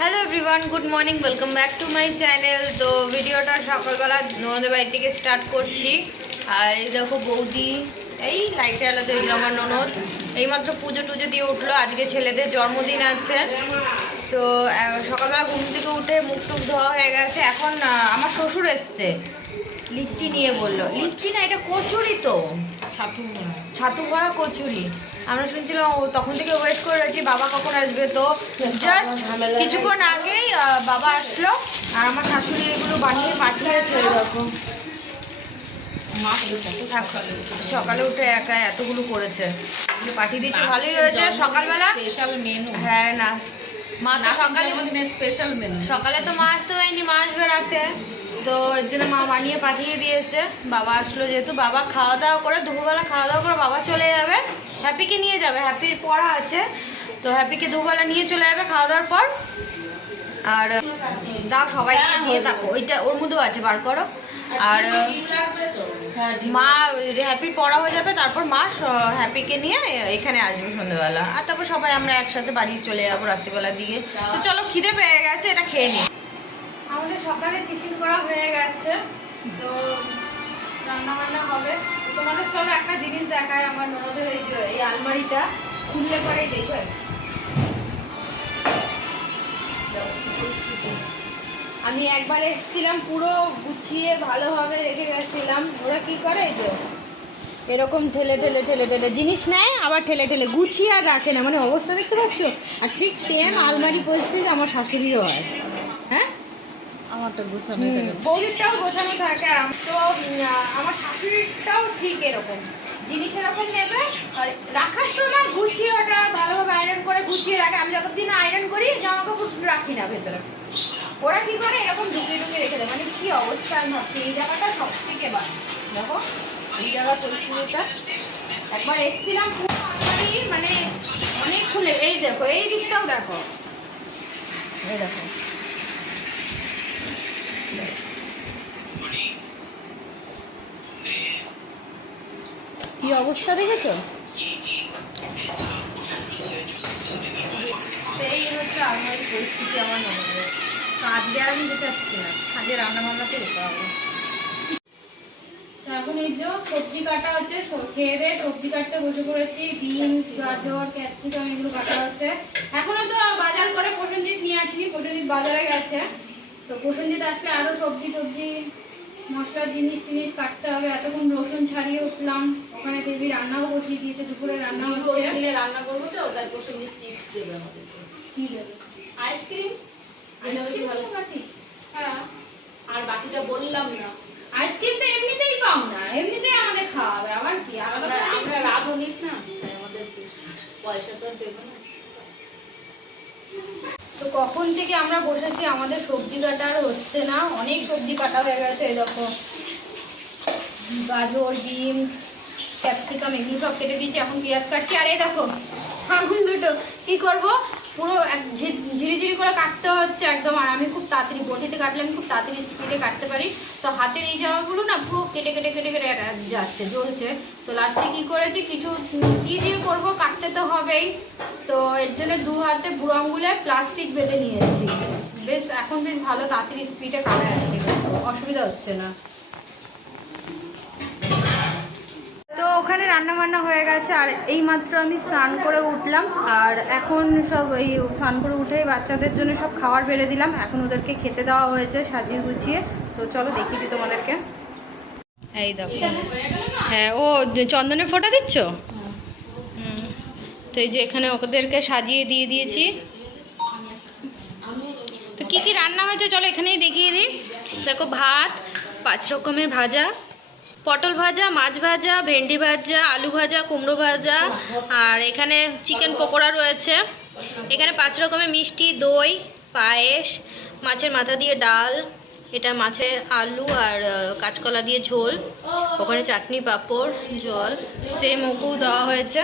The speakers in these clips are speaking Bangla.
Hello everyone, good morning, welcome back to my channel. তো ভিডিওটা সকালবেলা ননদের বাড়ি থেকে স্টার্ট করছি। আর এই দেখো বৌদি, এই লাইটে আলাদা এগুলো আমার ননদ এইমাত্র পুজো টুজো দিয়ে উঠলো। আজকে ছেলেদের জন্মদিন আছে। তো সকালবেলা ঘুম থেকে উঠে মুখ টুক ধোয়া হয়ে গেছে। এখন আমার শ্বশুর এসছে, লিট্টি নিয়ে বললো। লিট্টি না, এটা কচুরি। তো ছাতু ভরা কচুরি। আমরা শুনছিলাম, তখন থেকে ওয়েট করে রয়েছি বাবা কখন আসবে। তো জাস্ট কিছুক্ষণ আগেই বাবা আসলো। আর আমার শাশুড়ি এগুলো বানিয়ে পাঠিয়েছে। এরকম সকালে উঠে একা এতগুলো করেছে, পাঠিয়ে দিচ্ছে। ভালোই হয়েছে সকালবেলা স্পেশাল মেনু। হ্যাঁ না, মা তো সকালে স্পেশাল মেনু। সকালে তো মা আসতে পারেনি, মা আসবে রাতে। তো এর জন্য মা বানিয়ে পাঠিয়ে দিয়েছে। বাবা আসলো যেহেতু, বাবা খাওয়া দাওয়া করে, দুপুরবেলা খাওয়া দাওয়া করে বাবা চলে যাবে। হ্যাপিকে নিয়ে যাবে, হ্যাপির পড়া আছে। তো হ্যাপিকে দুপুরবেলা নিয়ে চলে যাবে খাওয়া দাওয়ার পর। আর দাও সবাইকে নিয়ে থাকো, ওইটা ওর মধ্যেও আছে, বার করো। আর মা হ্যাপির পড়া হয়ে যাবে, তারপর মা হ্যাপিকে নিয়ে এখানে আসবে সন্ধ্যেবেলা। আর তারপর সবাই আমরা একসাথে বাড়ি চলে যাবো রাত্রিবেলার দিকে। তো চলো, খিদে পেয়ে গেছে, এটা খেয়ে নিই। আমাদের সকালে টিফিন করা হয়ে গেছে, তো রান্না বান্না হবে। তোমাদের চলো একটা জিনিস দেখায়। আমার ননদের এই যে এই আলমারিটা খুললে পরেই দেখবে আমি একবার এসেছিলাম, পুরো গুছিয়ে ভালোভাবে রেখে গেছিলাম। ওরা কি করে, এই যে এরকম ঠেলে ঠেলে ঠেলে ঠেলে জিনিস নেয়, আবার ঠেলে ঠেলে গুছিয়ে আর রাখে না। মানে অবস্থা দেখতে পাচ্ছ? আর ঠিক সেম আলমারি পরিস্থিতি আমার শাশুড়িও হয়। হ্যাঁ, আমারটা গোছানো বৌদিরটাও গোছানো থাকে। তো আমার শাশুড়িটাও ঠিক এরকম জিনিস এরকম নেবে, আর রাখার সময় গুছিয়ে ওটা ভালোভাবে আয়রন করে গুছিয়ে রাখে। আমি যতদিন আয়রন করি জামা কাপড় রাখি না ভেতরে, ওরা কি করে এরকম ঢুকিয়ে ঢুকিয়ে রেখে দেয়। মানে কি অবস্থা, আমি ভাবছি এই জায়গাটা সব থেকে বাদ। দেখো এই জায়গার পরিস্থিতিটা, একবার এসেছিলাম পুরো আলমারি মানে অনেক খুলে। এই দেখো, এই দিকটাও দেখো, এই দেখো কি অবস্থা, দেখেছো? এই হচ্ছে আমার পরিস্থিতি আমার ননদের। আজকে আর আমি চাচ্ছি না, আজকে রান্না বান্নাতে যেতে হবে। এখন এই যে সবজি কাটা হচ্ছে, খেয়ে দিয়ে সবজি কাটতে বসে পড়েছি। বিনস, গাজর, ক্যাপসিকাম এগুলো কাটা হচ্ছে। এখনো তো বাজার করে প্রসেনজিৎ নিয়ে আসিনি, প্রসেনজিৎ বাজারে গেছে। তো প্রসেনজিৎ আসলে আরো সবজি টবজি মশলার জিনিস টিনিস কাটতে হবে। এতক্ষণ রসুন ছাড়িয়ে উঠলাম, ওখানে দেবী রান্নাও বসিয়ে দিয়েছে, দুপুরে রান্না হচ্ছে। রান্না করবো তো তাই প্রসেনজিৎ চিপস দেবে আমাদেরকে। কি দেবে? আইসক্রিম। হ্যাঁ, আর বাকিটা বললাম না। আইসক্রিম তো এমনিতেই পাও না, এমনিতেই আমাদের খাওয়াবে, আবার কি আলাদা করে? আমরা রাধও নিস না, তাই আমাদের পয়সা তো দেবো না। তো কখন থেকে আমরা বসেছি, আমাদের সবজি কাটা আর হচ্ছে না। অনেক সবজি কাটা হয়ে গেছে। এই দেখো গাজর, বিন, ক্যাপসিকাম এগুলো সব কেটে দিয়েছি, এখন পেঁয়াজ কাটছি। আর এই দেখো আঙুল দুটো কি করবো, পুরো ঝিরিঝিরি করে কাটতে হচ্ছে একদম। আর আমি খুব তাড়াতাড়ি বটিতে কাটলে আমি খুব তাড়াতাড়ি স্পিডে কাটতে পারি। তো হাতের এই জামাগুলো না পুরো কেটে কেটে কেটে কেটে যাচ্ছে, জ্বলছে। তো লাস্টে কি করেছি, কিছু কি দিয়ে করবো, কাটতে তো হবেই। তো এর জন্য দু হাতে বুড়ো আঙুলে প্লাস্টিক বেঁধে নিয়েছি। বেশ এখন বেশ ভালো তাড়াতাড়ি স্পিডে কাটা যাচ্ছে, অসুবিধা হচ্ছে না। তো ওখানে রান্না বান্না হয়ে গেছে। আর এই মাত্র আমি স্নান করে উঠলাম। আর এখন সব এই স্নান করে উঠেই বাচ্চাদের জন্য সব খাবার বেড়ে দিলাম। এখন ওদেরকে খেতে দেওয়া হয়েছে সাজিয়ে গুছিয়ে। তো চলো দেখিয়ে দিই তোমাদেরকে। এই দেখো, হ্যাঁ ও চন্দনের ফোঁটা দিচ্ছ। তো এই যে এখানে ওদেরকে সাজিয়ে দিয়ে দিয়েছি। তো কি কি রান্না হয়েছে চলো এখানেই দেখিয়ে দিই। দেখো ভাত, 5 রকমের ভাজা, পটল ভাজা, মাছ ভাজা, ভেন্ডি ভাজা, আলু ভাজা, কুমড়ো ভাজা, আর এখানে চিকেন পকোড়া রয়েছে। এখানে 5 রকমের মিষ্টি, দই, পায়েস, মাছের মাথা দিয়ে ডাল, এটা মাছের আলু আর কাঁচকলা দিয়ে ঝোল, ওখানে চাটনি, পাঁপড়, জল, সেই মুখও দেওয়া হয়েছে।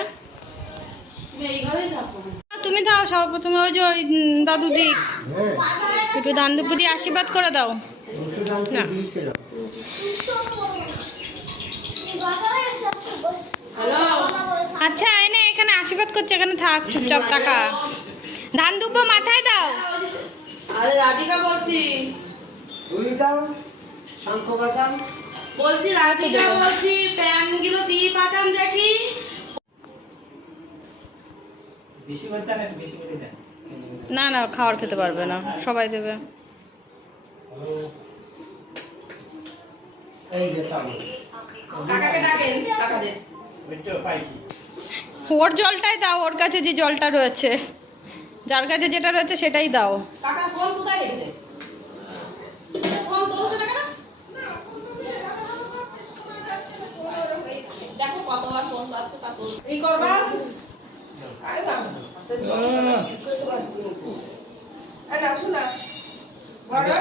তুমি দাও সব প্রথমে, ওই যে ওই দাদু দিক একটু দান দুপুর দিয়ে আশীর্বাদ করে দাও না। আচ্ছা এনে এখানে আশীর্বাদ করছে, এখানে থাক, চুপচাপ টাকা ধান দুব্বো মাথায় দাও। রাধিকা বলছি। বলছি রাধিকা বলছি, প্যানগুলো দিয়ে পাঠান দেখি। না না, খাবার খেতে পারবে না, সবাই দেবে। কাকাকে ডাকেন, কাকাদের। ওর জলটাই দাও, ওর কাছে যে জলটা রয়েছে, যার কাছে যেটা রয়েছে সেটাই দাও। কাকার ফোন কোথায় গেছে? ফোন তুলছে না কেন? দেখো কতবার ফোন পাচ্ছে, তা তুল। এই করবা?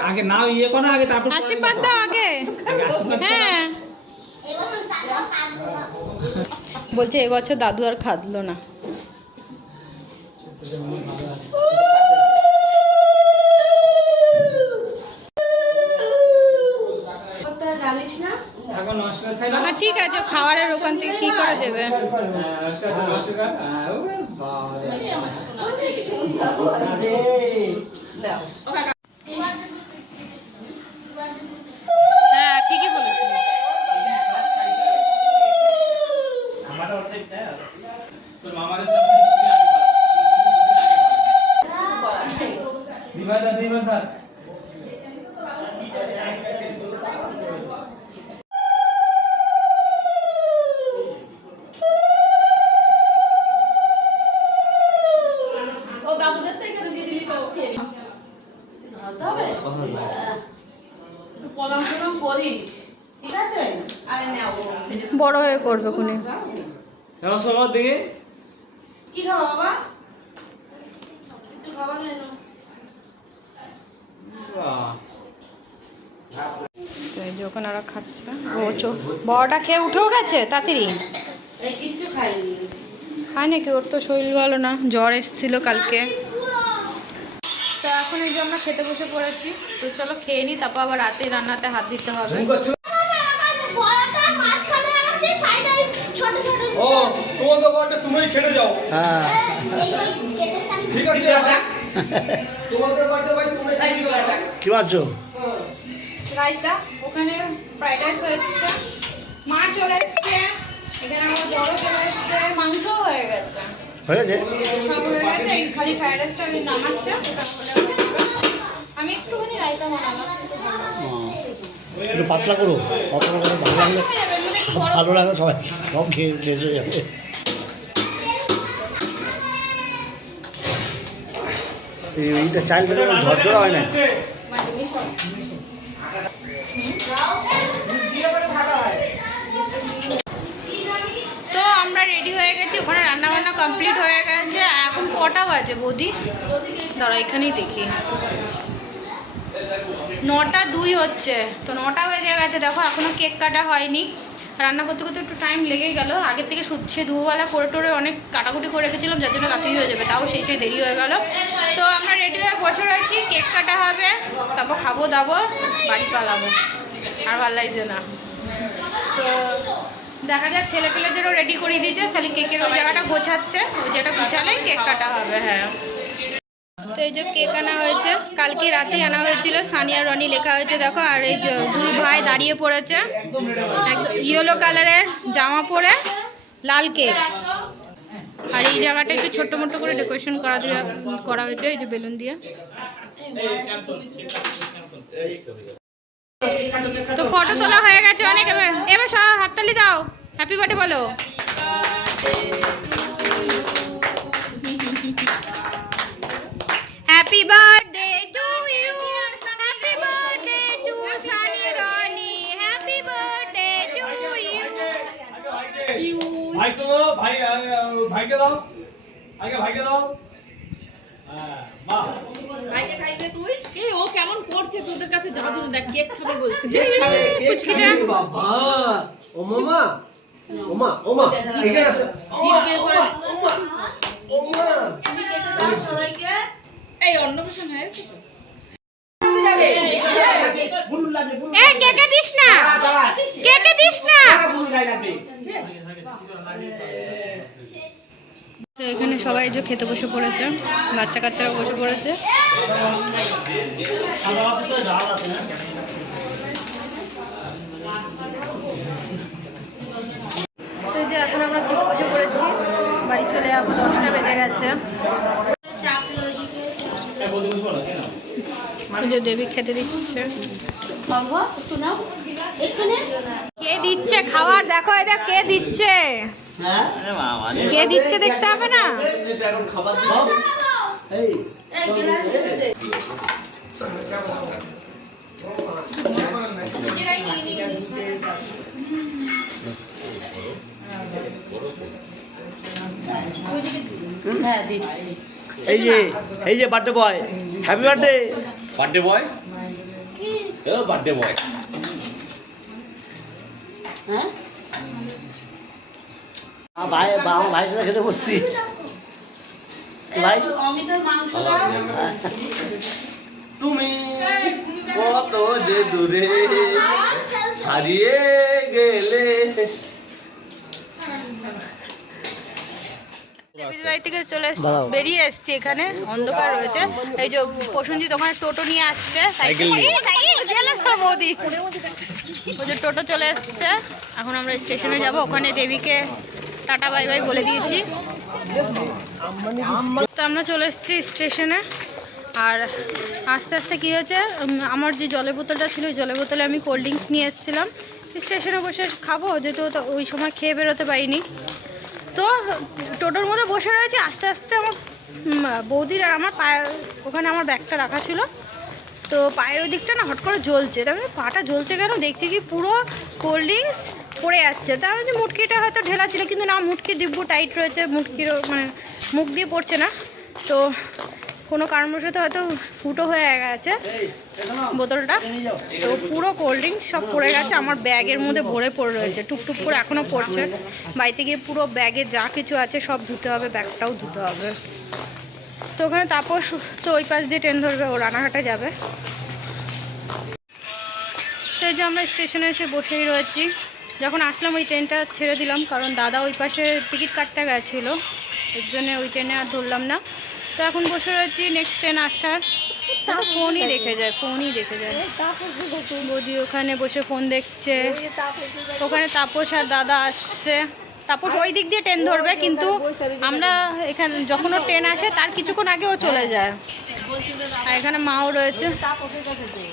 আগে নাও ইয়ে করো আগে, তারপর আশীর্বাদ দাও আগে। হ্যাঁ, বলছে এবছর দাদু আর খাদলো না। জানিস না? এখন নমস্কার খাই না। না ঠিক আছে, খাবারের ওখান থেকে কি করে দেবে? নমস্কার নমস্কার। ওরে বাবা রে। আমার শোনা হ্যাঁ ঠিকই বলেছি। আমারটা অর্ধেক না। তোর মামারে দিবাদা ও দাদুদের থেকে দিয়ে দিলি তো খেয়ে নি। ধরতে হবে? একটু প্রণাম টনাম করিস, ঠিক আছে? আরে নেও, বড় হয়ে করবে খুনি। এখন সবার দিকে কি খাবো বাবা? একটু খাবার নিয়ে নাও। তো এই যে ওখানে ওরা খাচ্ছে। ও বড়টা খেয়ে উঠেও গেছে তাড়াতাড়ি। এই কিচ্ছু খাইনি। খায় নাকি, ওর তো শরীর ভালো না, জ্বর এসেছিল কালকে। তো এখন এই যে আমরা খেতে বসে পড়েছি। তো চলো খেয়ে নিই, তারপর আবার রাতে রান্নাতে হাত দিতে হবে। ও তোমাদের বাড়িতে তুমিই খেলে যাও। হ্যাঁ ঠিক আছে তোমাদের বাড়িতে ভাই তুমি খেলে যাও। কি ভাবছো? রায়তা, ওখানে ফ্রাইড রাইস হচ্ছে, মাছ চলে এসছে, এখানে আমার বড় চলে এসছে, মাংসও হয়ে গেছে, হয়ে গেছে? সব হয়ে গেছে। এই খালি ফ্রাইড রাইসটা আমি নামাচ্ছে, আমি একটুখানি রায়তা বানালাম। একটু পাতলা করো, পাতলা করে ভালো লাগলে হয়ে যাবে, মানে একটু বড়। ভালো লাগে, সবাই সব খেয়ে শেষ হয়ে যাবে। এইটা চাইল পেটে ঝরঝরা হয় না। তো আমরা রেডি হয়ে গেছি, ওখানে রান্না বান্না কমপ্লিট হয়ে গেছে। এখন কটা বাজে বৌদি? দাঁড়া এখানেই দেখি, 9:02 হচ্ছে। তো 9টা বেজে গেছে, দেখো এখনো কেক কাটা হয়নি। রান্না করতে করতে একটু টাইম লেগেই গেল। আগের থেকে সে দুপুরবেলা করে টোরে অনেক কাটাকুটি করে রেখেছিলাম, যার জন্য রাত্রি হয়ে যাবে, তাও সেই দেরি হয়ে গেল। তো আমরা রেডি হয়ে বসে রয়েছি, কেক কাটা হবে, তারপর খাবো দাবো, বাড়ি পালাবো। আর ভালো লাগছে না। তো দেখা যাক, ছেলে পেলেদেরও রেডি করে দিয়েছে, খালি কেকের ওই জায়গাটা গোছাচ্ছে, ওই জায়গাটা গোছালেই কেক কাটা হবে। হ্যাঁ, তো এই যে কেক আনা হয়েছে, কালকে রাতে আনা হয়েছিল, সানিয়া রনি লেখা হয়েছে দেখো। আর এই যে দুই ভাই দাঁড়িয়ে পড়েছে, একদম ইয়েলো কালারের জামা পরে, লাল কেক। আর এই জায়গাটা একটু ছোট্ট মোটো করে ডেকোরেশন করা হয়েছে, এই যে বেলুন দিয়ে। তো ফটো তোলা হয়ে গেছে অনেক। এবার সব হাততালি দাও, হ্যাপি বার্থডে বলো। Happy birthday to you, happy birthday to Sunny Roni, happy birthday to you. ভাই তো ভাই ভাইকে দাও, আগে ভাইকে দাও। হ্যাঁ বাহ, ভাইকে খাইবে তুই? এই ও কেমন করছে তোদের কাছে, যাওয়ার জন্য দেখ কেক খাবে বলছে। পুচকিটা বাবা ও মামা, ওমা ওমা এখানে আসো। জিভ বের করে দে। ওমা ওমা তুমি কেটে দাও সবাইকে। এই অন্নপ্রাশন হয়ে গেছে তো? এ কেকে দিস না, কেকে দিস না। তো এখানে সবাই যে খেতে বসে পড়েছে, বাচ্চা কাচ্চারা বসে পড়েছে। তো এই যে এখন আমরা খেতে বসে পড়েছি, বাড়ি চলে যাবো, 10টা বেজে গেছে। এই যে দেবী খেতে দিচ্ছে। কে দিচ্ছে খাবার দেখো, এটা কে দিচ্ছে, কে দিচ্ছে দেখতে হবে না? হ্যাঁ দিচ্ছি। এই যে birthday boy, happy birthday. Birthday boy, ও বার্থডে বয়। হ্যাঁ ভাই আমার ভাইয়ের সাথে খেতে বসছি ভাই। অমিতার মাংসটা তুমি কত যে দূরে হারিয়ে গেলে। দেবীর বাড়ি থেকে বেরিয়ে এসছি, এখানে অন্ধকার রয়েছে। এই যে প্রসেনজিৎ ওখানে টোটো নিয়ে আসছে, বৌদি ওই যে টোটো চলে এসছে। এখন আমরা স্টেশনে যাব, ওখানে দেবীকে টাটা বাই বাই বলে দিয়েছি। তো আমরা চলে এসেছি স্টেশনে। আর আস্তে আস্তে কী হয়েছে, আমার যে জলের বোতলটা ছিল ওই জলের বোতলে আমি কোল্ড ড্রিঙ্কস নিয়ে এসেছিলাম, স্টেশনে বসে খাবো, যেহেতু ওই সময় খেয়ে বেরোতে পারিনি। তো টোটোর মধ্যে বসে রয়েছে, আস্তে আস্তে আমার বৌদির আর আমার পায়ে, ওখানে আমার ব্যাগটা রাখা ছিল, তো পায়ের ওই দিকটা না হট করে জ্বলছে। তারপরে পাটা জ্বলছে কেন দেখছি কি পুরো কোল্ড ড্রিঙ্কস পড়ে যাচ্ছে। তারপরে যে মুটকিটা হয়তো ঢেলা ছিল, কিন্তু না, মুটকি দিব্যু টাইট রয়েছে, মুটকিরও মানে মুখ দিয়ে পড়ছে না। তো কোনো কারণবশত হয়তো ফুটো হয়ে গেছে বোতলটা, তো পুরো কোল্ড ড্রিঙ্কস সব পড়ে গেছে, আমার ব্যাগের মধ্যে ভরে পড়ে রয়েছে, টুকটুক করে এখনও পড়ছে। বাড়িতে গিয়ে পুরো ব্যাগে যা কিছু আছে সব ধুতে হবে, ব্যাগটাও ধুতে হবে। তো ওখানে তাপস তো ওই পাশ দিয়ে ট্রেন ধরবে, ও রানাঘাটে যাবে। তো এই যে আমরা স্টেশনে এসে বসেই রয়েছি, যখন আসলাম ওই ট্রেনটা ছেড়ে দিলাম, কারণ দাদা ওই পাশে টিকিট কাটতে গেছিলো, এর জন্য ওই ট্রেনে আর ধরলাম না। তো এখন বসে রয়েছি নেক্সট ট্রেন আসার। ফোনই দেখে যায়, ফোনই দেখে যায়। বৌদি ওখানে বসে ফোন দেখছে, ওখানে তাপস আর দাদা আসছে। তাপস ওই দিক দিয়ে ট্রেন ধরবে, কিন্তু আমরা এখানে যখন ও ট্রেন আসে তার কিছুক্ষণ আগে ও চলে যায়। আর এখানে মাও রয়েছে।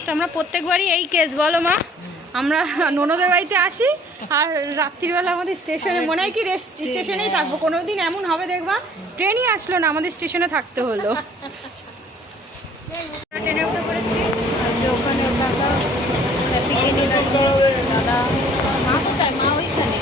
তো আমরা প্রত্যেকবারই এই কেস, বলো মা, আমরা ননদের বাড়িতে আসি আর রাত্রিবেলা আমাদের স্টেশনে মনে হয় কি স্টেশনেই থাকবো। কোনো দিন এমন হবে দেখবা ট্রেনই আসলো না, আমাদের স্টেশনে থাকতে হলো। ট্রেনে উঠে পড়েছি, ওখানে দাদা দাদা মা কোথায়, মা ওইখানে।